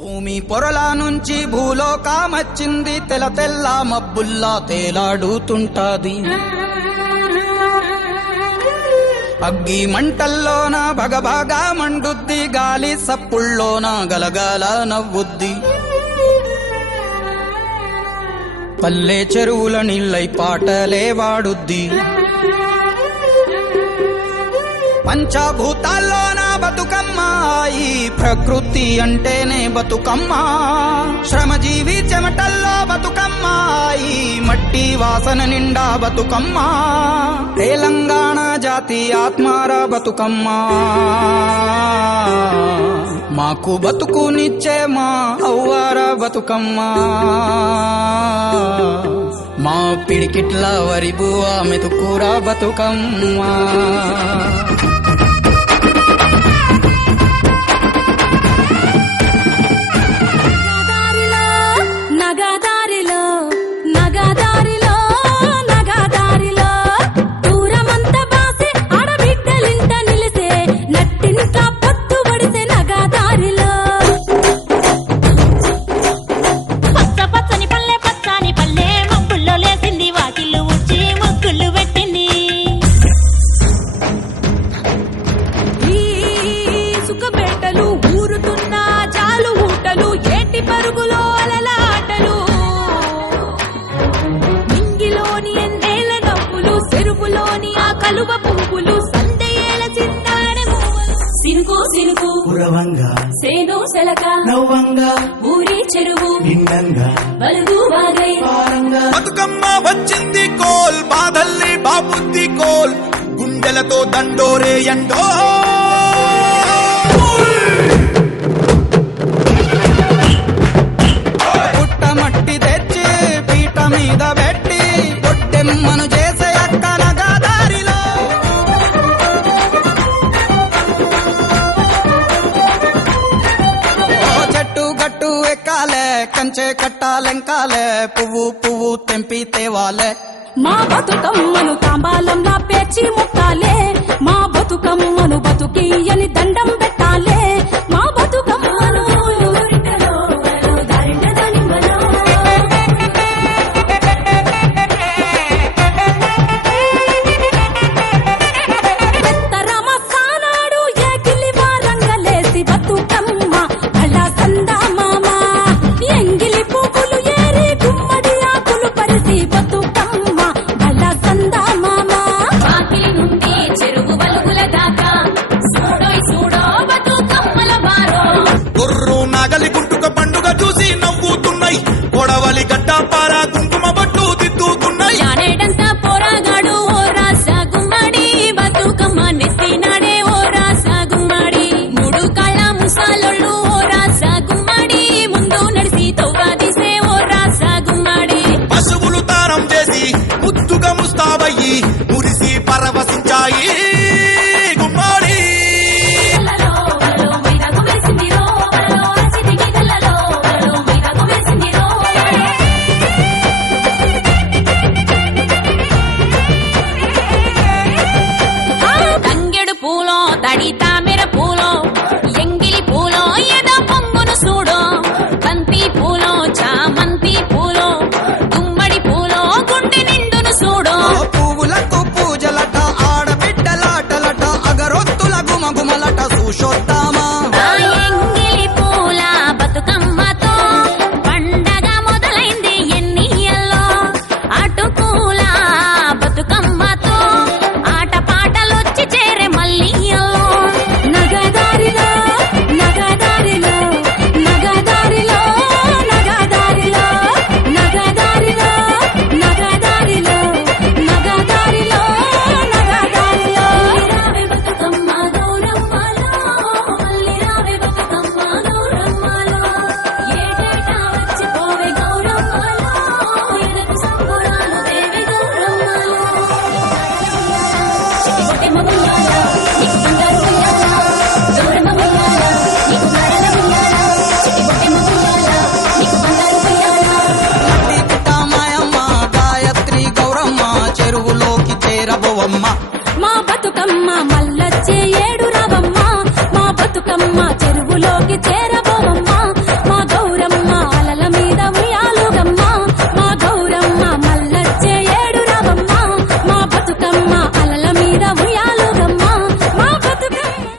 భూమి పొరల నుంచి భూలోకమచ్చింది, తెల తెల్ల మబ్బుల్లా తేలాడుతుంటాది. అగ్గి మంటల్లోన భగభగా మండుద్ది, గాలి సప్పుల్లోన గలగల నవ్వుద్ది. పల్లె చెరువుల నీళ్ళై పాటలే వాడుద్ది. పంచభూతాల్లోన బతుకమ్మ, ఈ ప్రకృతి అంటేనే బతుకమ్మ. శ్రమజీవి చెమటల్లో బతుకమ్మ, ఈ మట్టి వాసన నిండా బతుకమ్మ. తెలంగాణ జాతి ఆత్మార బతుకమ్మ, మాకు బతుకునిచ్చే మా అవ్వార బతుకమ్మ. మా పిడికిట్ల వరిబువ మెతుకూర బతుకమ్మ. కలువ పువ్వులు సందేల చిందాడే మూవలు, సినుకు సినుకు కురవంగా సేను సెలక నవ్వంగా ఊరి చెరువు నిండంగా బలుగు వాగై పారంగా. బతుకమ్మ వచ్చింది కోల్, బాధల్ని బాబుద్ది కోల్, గుండెలతో దండోరే ఎండో. పుట్టమట్టి తెచ్చి పీట మీద పెట్టి పొట్టెమ్మను చేసే అక్క నగదారిలో. ఓ చెట్టు గట్టు ఎక్కాలే, కంచె కట్టాలెంకాలే, పువ్వు పువ్వు తెంపి తేవాలే. మా బతుకమ్మను తాంబాలంలా పేర్చి ముట్టాలే, మా బతుకమ్మను బతుకియని దండం పెట్టాలే. మా బతుకమ్మను కొడవలి గడ్డ పారా కుంకుమ బట్టు దిద్దుతున్నాయి. జానేడంతా పోరాగాడు ఓ రాసా గుమ్మడి, బతుకమ్మ నెత్తినాడే ఓ రాసా గుమ్మడి. మూడు కాళ్ళ ముసాలొళ్ళు ఓ రాసా గుమ్మడి, ముందు నడిసి తవ్వా తీసే ఓ రాసా గుమ్మడి. పశువులు తారం చేసి ముద్దుగా ముస్తాబయ్యి మురిసి పరవశించాయి గుమ్మడి. తడి తామెర పూలో, ఎంగిలి పూలో, ఎద పొంగును చూడో. బంతి పూలో, చామంతి పూలో, గుమ్మడి పూలో, గుండె నిండును చూడో. పువ్వులకు పూజలట, ఆడబిడ్డలాటలట, అగరొత్తుల గుమగుమలట చూసొద్దామా. ఎంగిలి పూల బతుకమ్మతో పండగ మొదలైంది ఎన్నియల్లో. అటుకూల బతుకమ్మతో ఆట పాటలొచ్చి చేరే మళ్ళీ. మా బతుకమ్మ